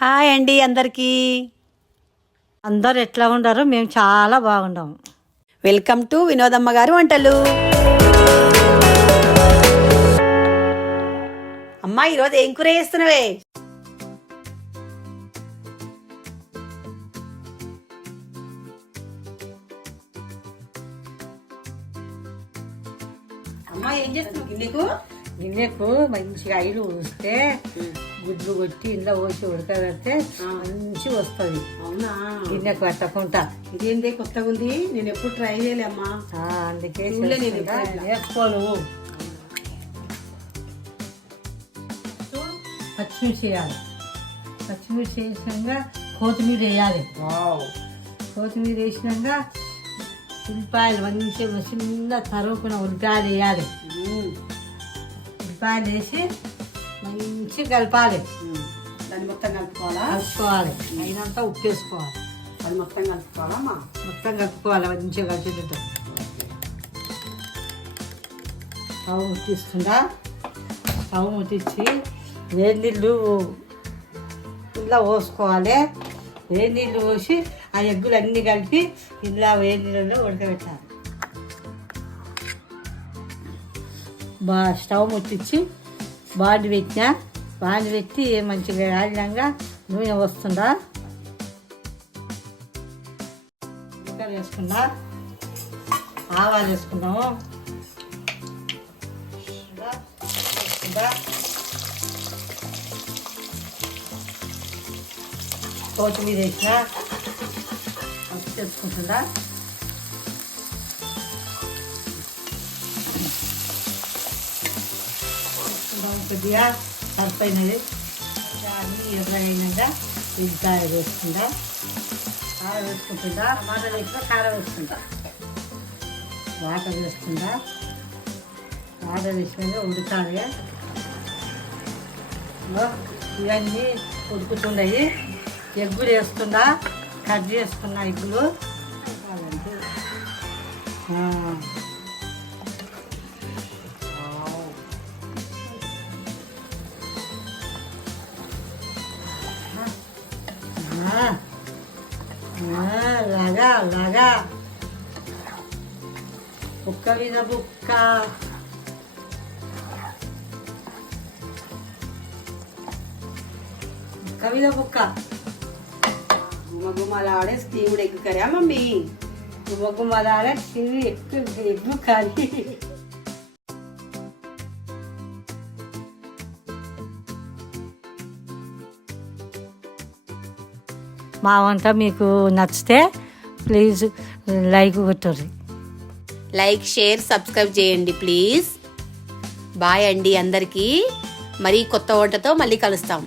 Hi అండి అందరికీ. అందరు ఎట్లా ఉండారో మేము చాలా బాగున్నాము. వెల్కమ్ టు వినోదమ్మ గారు వంటలు. అమ్మా ఈరోజు ఏం కూర చేస్తున్నావే? అమ్మా ఏం చేస్తున్నావు? గిన్నెకు మంచిగా ఐలు ఊస్తే గుడ్లు కొట్టి ఇంట్లో పోసి ఉడకబెడితే మంచిగా వస్తుంది. అవునా? గిన్నెకు పట్టకుండా. ఇదేంటి కొత్తగా ఉంది, నేను ఎప్పుడు ట్రై చేయలే అమ్మా. అందుకే నేర్చుకోను. పచ్చిమిర్చి వేయాలి. పచ్చిమిర్చి వేసినాక కొత్తిమీర వేయాలి. కొత్తిమీర వేసినాక ఉల్లిపాయలు మంచిగా చిన్న తరుపున ఉల్లిపాయలు వేయాలి. ఉల్లిపాయలు వేసి మంచిగా కలపాలి. దాన్ని మొత్తం కలుపుకోవాలి. అయినంత ఉప్పు వేసుకోవాలి. అది మొత్తం కలుపుకోవాలమ్మా. మొత్తం కలుపుకోవాలి మంచిగా కలిసేటట్టు. స్టవ్ ముట్టిస్తుందా? స్టవ్ ముట్టించి వేడి నీళ్ళు ఇంట్లో పోసుకోవాలి. వేడి నీళ్ళు పోసి ఆ ఎగ్గులు అన్నీ కలిపి ఇంట్లో వేడి నీళ్ళలో ఉడకబెట్టాలి. స్టవ్ ముట్టించి బాండి పెట్టినా. బాండి పెట్టి మంచిగా కాలినాక నూనె వస్తుందా ఇంకా వేసుకుందా. ఆవాలు వేసుకున్నాము. కొత్తిమీర వేసిన తెచ్చుకుంటుందా. కొద్దిగా సరిపోయినది అన్నీ ఎర్రగైనాక ఉల్లిపాయ వేసుకుంటా. కారం వేసుకుంటుందా. టమాటా వేసుకుంటా. కారం వేసుకుంటా. వాటర్ వేసుకుంటా. వాటర్ వేసినాక ఉడకాలి. ఇవన్నీ ఉడుకుతున్నాయి. ఎగ్గులు వేసుకుందా. కట్ చేసుకున్న ఎగ్గులు లాగా బుక్క మీద బుక్క. బుక్క మీద బుక్క. గుమ్మగుమ్మలాడే స్టీమ్డ్ ఎగ్ కర్రీ మమ్మీ. గుమ్మగుమ్మలాడే ఎగ్గు కర్రీ. మా వంట మీకు నచ్చితే ప్లీజ్ లైక్ కొట్టండి. లైక్, షేర్, సబ్స్క్రైబ్ చేయండి ప్లీజ్. బాయ్ అండి అందరికీ. మరీ కొత్త వంటతో మళ్ళీ కలుస్తాం.